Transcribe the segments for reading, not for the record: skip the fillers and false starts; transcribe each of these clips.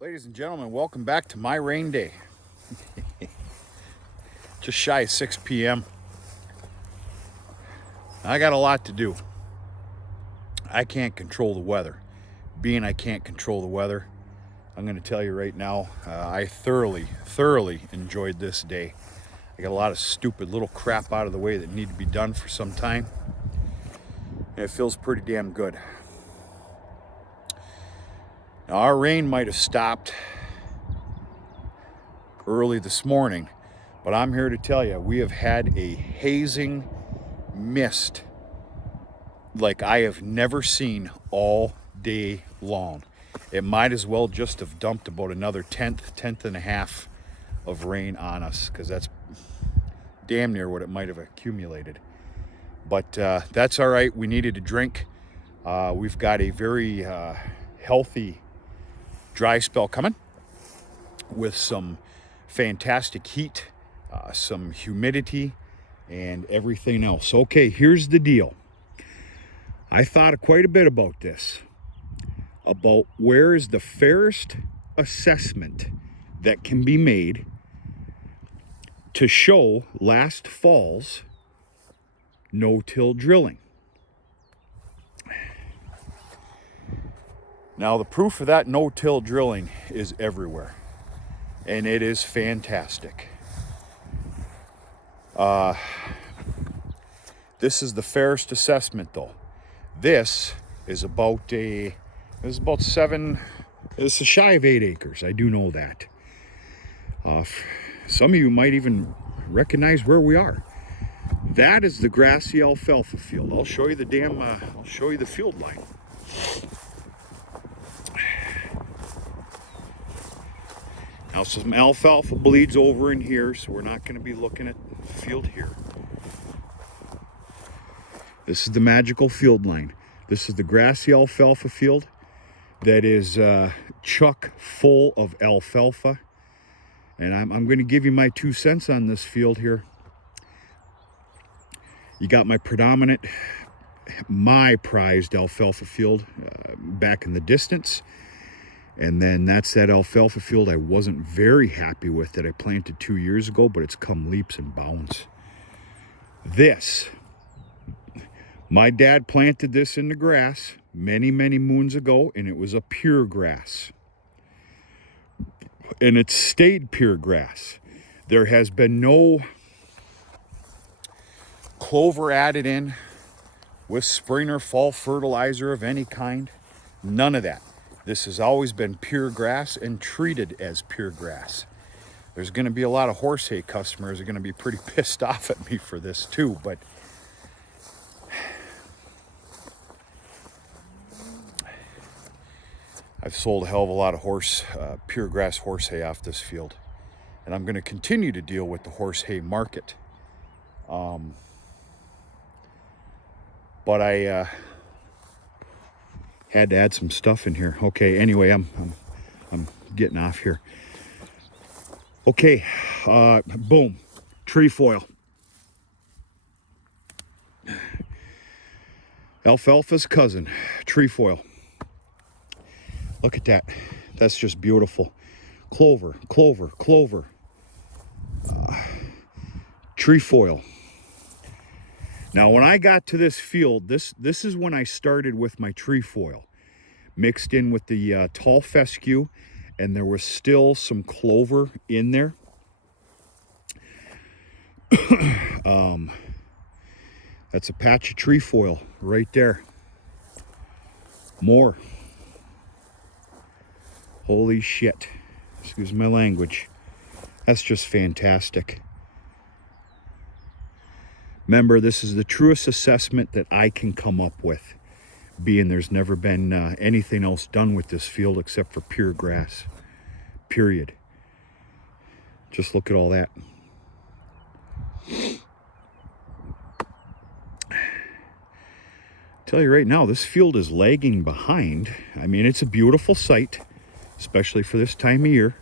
Ladies and gentlemen, welcome back to my rain day. Just shy of 6 p.m. I got a lot to do. I can't control the weather. Being I can't control the weather, I'm going to tell you right now, I thoroughly enjoyed this day. I got a lot of stupid little crap out of the way that need to be done for some time. And it feels pretty damn good. Now, our rain might have stopped early this morning, but I'm here to tell you, we have had a hazing mist like I have never seen all day long. It might as well just have dumped about another tenth and a half of rain on us, because that's damn near what it might have accumulated. But that's all right. We needed a drink. We've got a very healthy dry spell coming with some fantastic heat, some humidity, and everything else. Okay, here's the deal. I thought quite a bit about this, about where is the fairest assessment that can be made to show last fall's no-till drilling. Now, the proof of that no-till drilling is everywhere, and it is fantastic. This is the fairest assessment, though. This is about shy of 8 acres. I do know that. Some of you might even recognize where we are. That is the Grassy alfalfa field. I'll show you the field line. Now, some alfalfa bleeds over in here, so we're not going to be looking at the field here. This is the magical field line. This is the Grassy alfalfa field that is chock full of alfalfa. And I'm going to give you my 2 cents on this field here. You got my prized alfalfa field back in the distance. And then that's that alfalfa field I wasn't very happy with that I planted 2 years ago, but it's come leaps and bounds. This, my dad planted this in the grass many moons ago, and it was a pure grass. And it stayed pure grass. There has been no clover added in with spring or fall fertilizer of any kind. None of that. This has always been pure grass and treated as pure grass. There's going to be a lot of horse hay customers who are going to be pretty pissed off at me for this too, but I've sold a hell of a lot of pure grass horse hay off this field, and I'm going to continue to deal with the horse hay market. But I had to add some stuff in here. Okay, anyway, I'm getting off here. Okay, boom, trefoil. Alfalfa's cousin, trefoil. Look at that. That's just beautiful. Clover. Trefoil. Now, when I got to this field, this is when I started with my trefoil, mixed in with the tall fescue, and there was still some clover in there. That's a patch of trefoil right there. More. Holy shit. Excuse my language. That's just fantastic. Remember, this is the truest assessment that I can come up with, being there's never been anything else done with this field except for pure grass. Period. Just look at all that. Tell you right now, this field is lagging behind. I mean, it's a beautiful sight, especially for this time of year.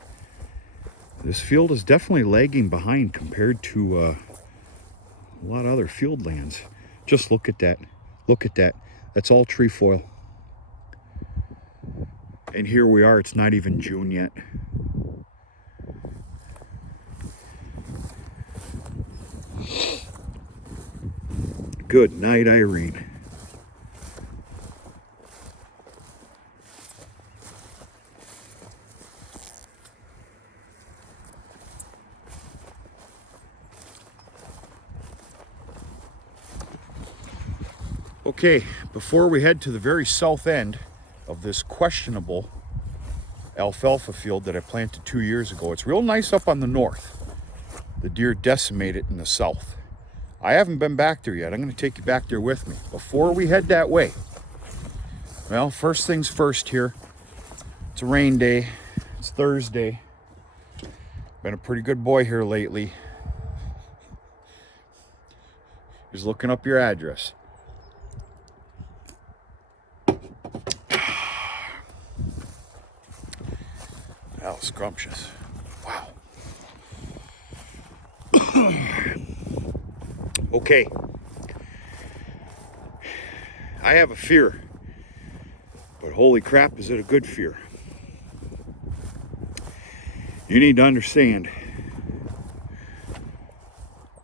This field is definitely lagging behind compared to a lot of other field lands. Just look at that. Look at that. That's all trefoil. And here we are, it's not even June yet. Good night, Irene. Okay, before we head to the very south end of this questionable alfalfa field that I planted 2 years ago, it's real nice up on the north. The deer decimate it in the south. I haven't been back there yet. I'm going to take you back there with me. Before we head that way, well, first things first here. It's a rain day. It's Thursday. Been a pretty good boy here lately. He's looking up your address. Wow, scrumptious. Wow. Okay. I have a fear, but holy crap, is it a good fear? You need to understand,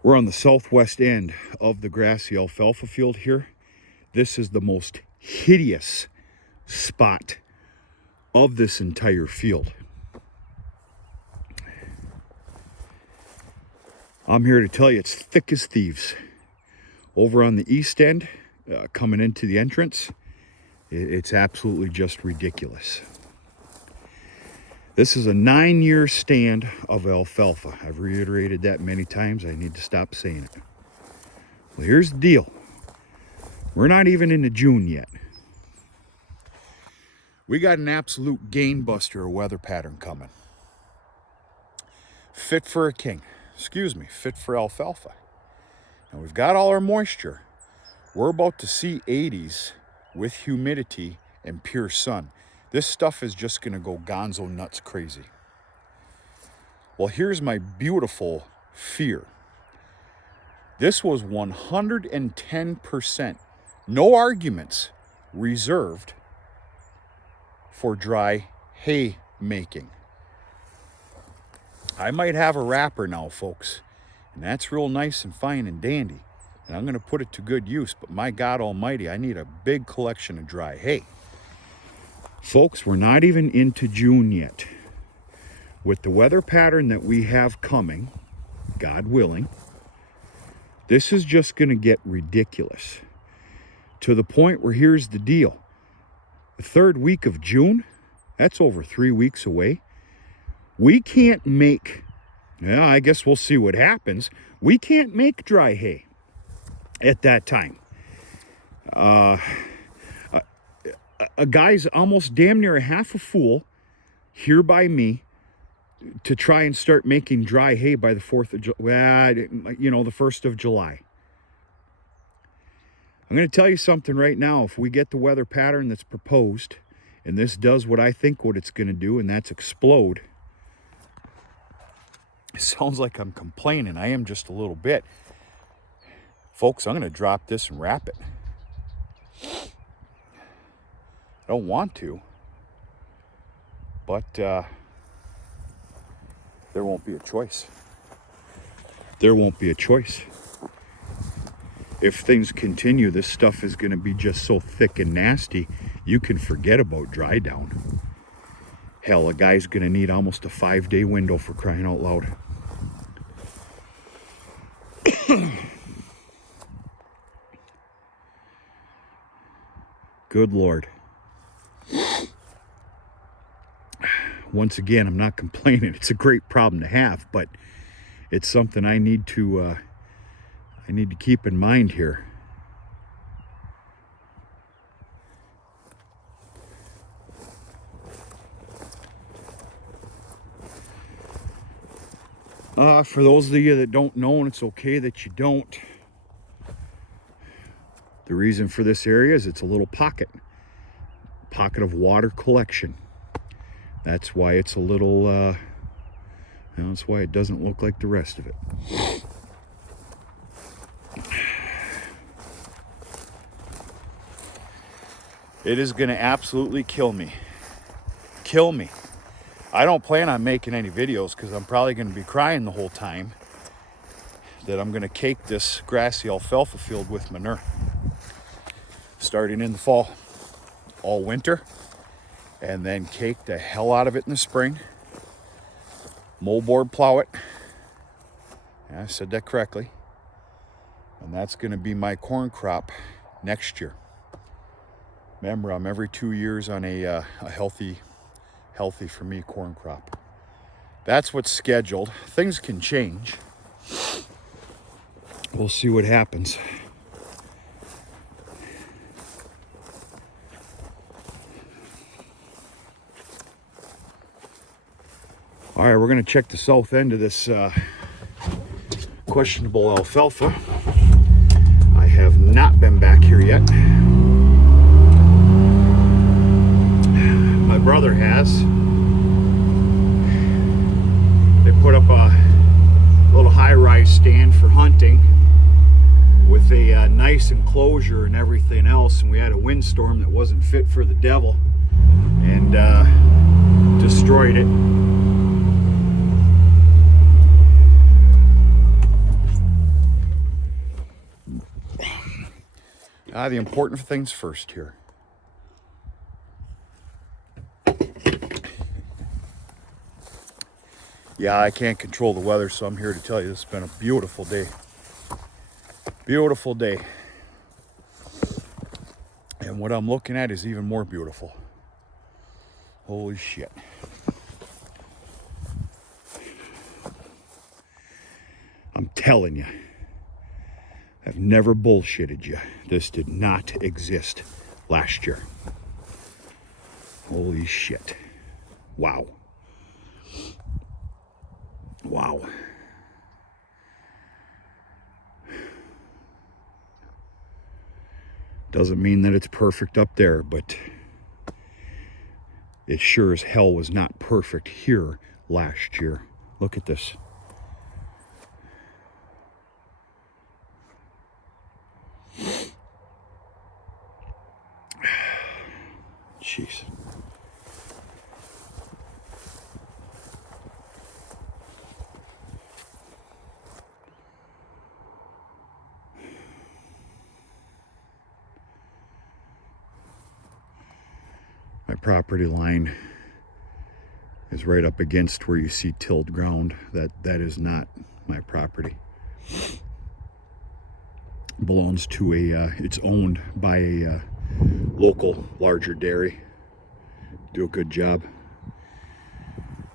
we're on the southwest end of the grassy alfalfa field here. This is the most hideous spot of this entire field. I'm here to tell you it's thick as thieves. Over on the east end, coming into the entrance, it's absolutely just ridiculous. This is a 9-year stand of alfalfa. I've reiterated that many times. I need to stop saying it. Well, here's the deal. We're not even into June yet. We got an absolute gain buster weather pattern coming. Fit for a king. Excuse me, fit for alfalfa. Now we've got all our moisture. We're about to see 80s with humidity and pure sun. This stuff is just gonna go gonzo nuts crazy. Well, here's my beautiful fear. This was 110%, no arguments, reserved for dry hay making. I might have a wrapper now, folks, and that's real nice and fine and dandy, and I'm going to put it to good use, but my God almighty, I need a big collection of dry hay. Folks, we're not even into June yet. With the weather pattern that we have coming, God willing, this is just going to get ridiculous. To the point where here's the deal. The third week of June, that's over 3 weeks away. We can't make, well, I guess we'll see what happens. We can't make dry hay at that time. A guy's almost damn near a half a fool here by me to try and start making dry hay by the 4th of July, well, you know, the 1st of July. I'm going to tell you something right now. If we get the weather pattern that's proposed, and this does what I think what it's going to do, and that's explode. It sounds like I'm complaining. I am just a little bit. Folks, I'm going to drop this and wrap it. I don't want to, but there won't be a choice. There won't be a choice. If things continue, this stuff is going to be just so thick and nasty, you can forget about dry down. Hell, a guy's going to need almost a 5-day window for crying out loud. Good Lord. Once again, I'm not complaining. It's a great problem to have, but it's something I need to keep in mind here. For those of you that don't know, and it's okay that you don't, the reason for this area is it's a little pocket of water collection. That's why it's a little, that's why it doesn't look like the rest of it. It is going to absolutely kill me kill me. I don't plan on making any videos because I'm probably going to be crying the whole time that I'm going to cake this grassy alfalfa field with manure. Starting in the fall, all winter, and then cake the hell out of it in the spring. Moldboard plow it. Yeah, I said that correctly. And that's going to be my corn crop next year. Remember, I'm every 2 years on a healthy for me corn crop. That's what's scheduled. Things can change. We'll see what happens. All right, we're going to check the south end of this questionable alfalfa. I have not been back here yet. My brother has. They put up a little high-rise stand for hunting with a nice enclosure and everything else, and we had a windstorm that wasn't fit for the devil and destroyed it. The important things first here. Yeah, I can't control the weather, so I'm here to tell you this has been a beautiful day. Beautiful day. And what I'm looking at is even more beautiful. Holy shit. I'm telling you, I've never bullshitted you. This did not exist last year. Holy shit. Wow. Wow. Doesn't mean that it's perfect up there, but it sure as hell was not perfect here last year. Look at this. Jeez. My property line is right up against where you see tilled ground. That is not my property. It belongs to it's owned by a local larger dairy. Do a good job.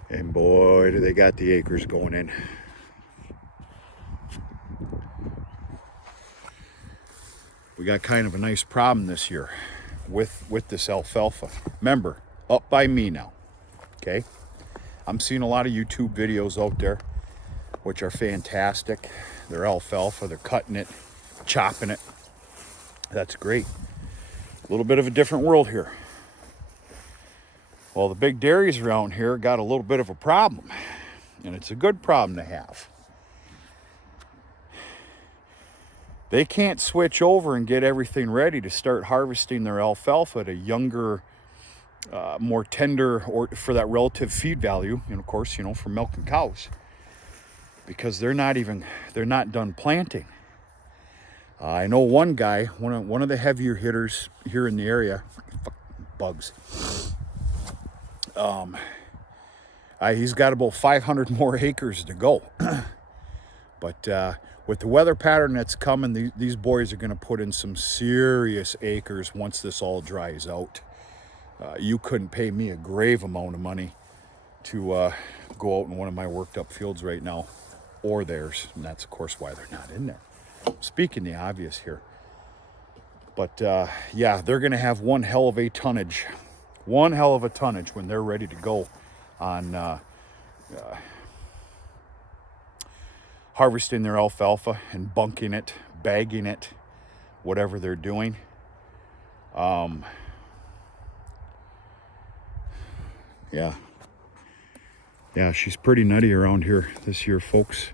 And boy, do they got the acres going in. We got kind of a nice problem this year with this alfalfa. Remember, up by me now, okay? I'm seeing a lot of YouTube videos out there, which are fantastic. They're alfalfa, they're cutting it, chopping it. That's great. A little bit of a different world here. Well, the big dairies around here got a little bit of a problem, and it's a good problem to have. They can't switch over and get everything ready to start harvesting their alfalfa at a younger, more tender, or for that relative feed value, and of course, for milking cows, because they're not done planting. I know one guy, one of the heavier hitters here in the area, bugs. He's got about 500 more acres to go. But with the weather pattern that's coming, these boys are going to put in some serious acres once this all dries out. You couldn't pay me a grave amount of money to go out in one of my worked up fields right now, or theirs, and that's of course why they're not in there. Speaking the obvious here. But yeah, they're going to have one hell of a tonnage when they're ready to go on harvesting their alfalfa and bunking it, bagging it, whatever they're doing. Yeah, she's pretty nutty around here this year, folks.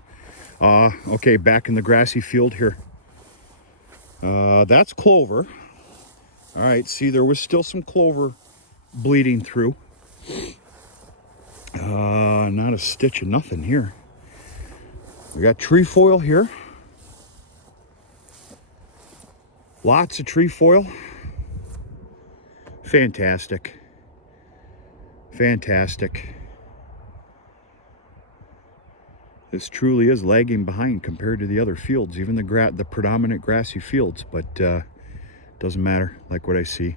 Okay, back in the grassy field here. That's clover. All right, see, there was still some clover bleeding through. Not a stitch of nothing here. We got trefoil here. Lots of trefoil. Fantastic. Fantastic. This truly is lagging behind compared to the other fields, even the predominant grassy fields, but doesn't matter, like what I see.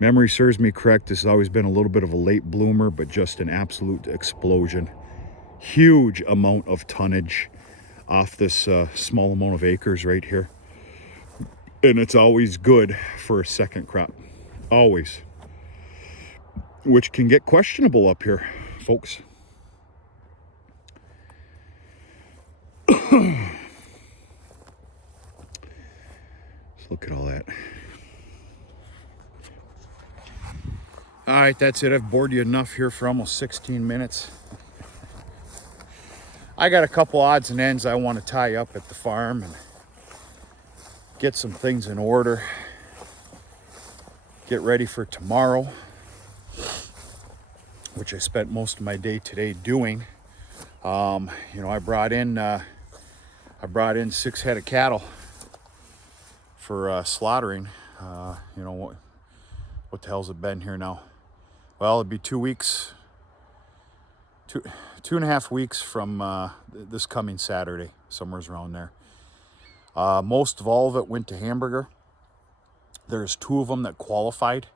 Memory serves me correct, this has always been a little bit of a late bloomer, but just an absolute explosion. Huge amount of tonnage off this small amount of acres right here. And it's always good for a second crop. Always. Which can get questionable up here, folks. Let's look at all that. All right, that's it. I've bored you enough here for almost 16 minutes. I got a couple odds and ends I want to tie up at the farm and get some things in order. Get ready for tomorrow, which I spent most of my day today doing. You know, I brought in 6 head of cattle for slaughtering. You know, what the hell's it been here now? Well, it'd be 2 weeks, 2.5 weeks from this coming Saturday, somewhere's around there. Most of all of it went to Hamburger. There's 2 of them that qualified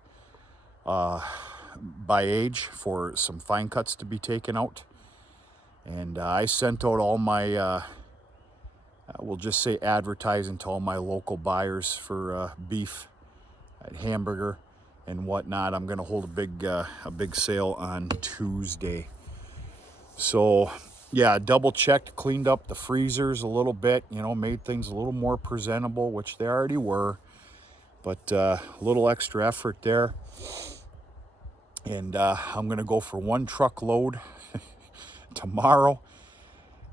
by age for some fine cuts to be taken out. And I sent out all my, we'll just say advertising to all my local buyers for beef at Hamburger and whatnot. I'm going to hold a big sale on Tuesday. So yeah, double checked, cleaned up the freezers a little bit, you know, made things a little more presentable, which they already were, but a little extra effort there. And I'm going to go for 1 truckload tomorrow,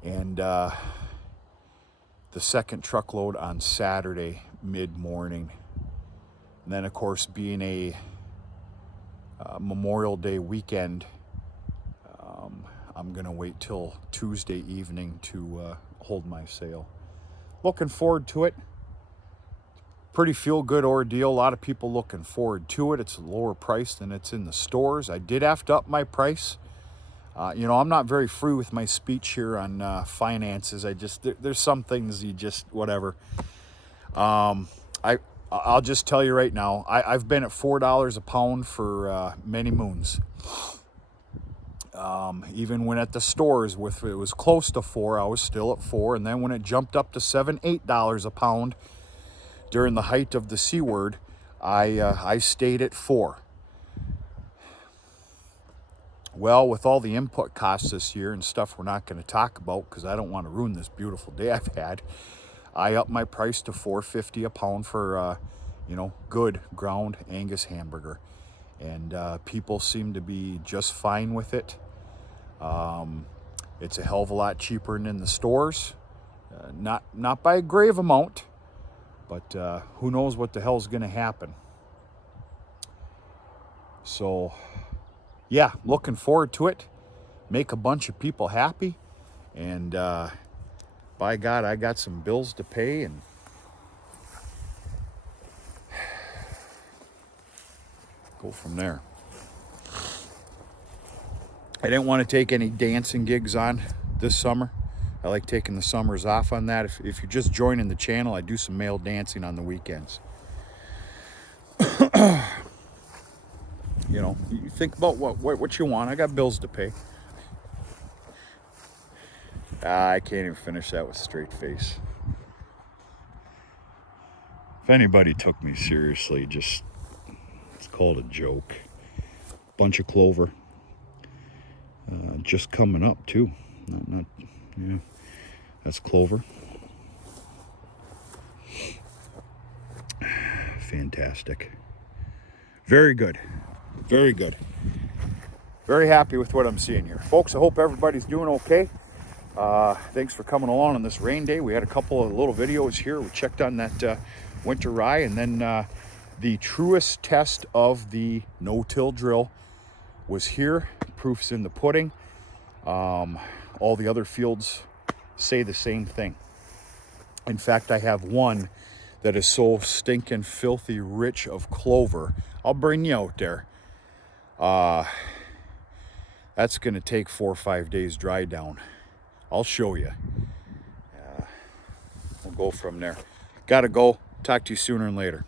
and the second truckload on Saturday mid-morning. And then, of course, being a Memorial Day weekend, I'm going to wait till Tuesday evening to hold my sale. Looking forward to it. Pretty feel-good ordeal. A lot of people looking forward to it. It's a lower price than it's in the stores. I did have to up my price. You know, I'm not very free with my speech here on finances. There's some things you just, whatever. I'll just tell you right now, I've been at $4 a pound for many moons. Even when at the stores, it was close to 4, I was still at 4. And then when it jumped up to $7, $8 a pound during the height of the C word, I stayed at 4. Well, with all the input costs this year and stuff we're not going to talk about because I don't want to ruin this beautiful day I've had, I upped my price to $4.50 a pound for, you know, good ground Angus hamburger. And people seem to be just fine with it. It's a hell of a lot cheaper than in the stores. Not by a grave amount, but who knows what the hell's going to happen. So, yeah, looking forward to it. Make a bunch of people happy. And by God, I got some bills to pay and go from there. I didn't want to take any dancing gigs on this summer. I like taking the summers off on that. If you're just joining the channel, I do some male dancing on the weekends. You know, you think about what you want. I got bills to pay. I can't even finish that with a straight face. If anybody took me seriously, it's called a joke. Bunch of clover. Just coming up too. Yeah, that's clover. Fantastic. Very good. Very good. Very happy with what I'm seeing here. Folks, I hope everybody's doing okay. Thanks for coming along on this rain day. We had a couple of little videos here. We checked on that winter rye, and then the truest test of the no-till drill was here. Proof's in the pudding. All the other fields say the same thing. In fact, I have one that is so stinking filthy rich of clover. I'll bring you out there. That's going to take 4 or 5 days dry down. I'll show you. We'll go from there. Gotta go. Talk to you sooner and later.